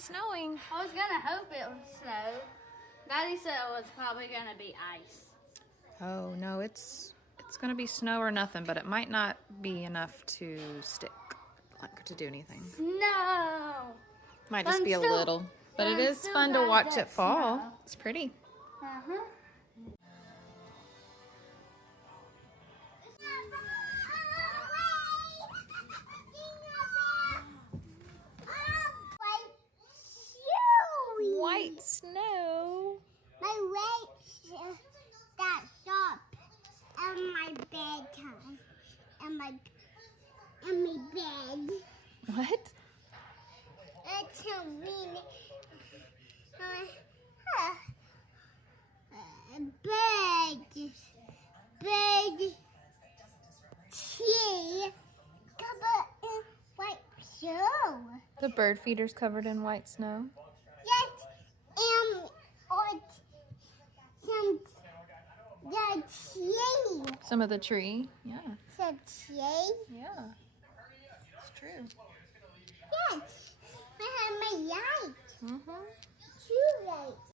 snowing. I was gonna hope it would snow. Daddy said it was probably gonna be ice. Oh no, it's gonna be snow or nothing, but it might not be enough to stick, like to do anything. No. Might But just I'm be a still- little, but but it I'm is still fun to glad watch that it fall. snow. It's pretty. Uh-huh. White snow. My weight that shop and my bedtime and my bed. What? It's a really big tree covered in white snow. The bird feeder's covered in white snow. Yes, or some the tree. Some of the tree. Yeah. The tree. Yeah. It's true. Yes, I have my light. Mm-hmm. Two lights.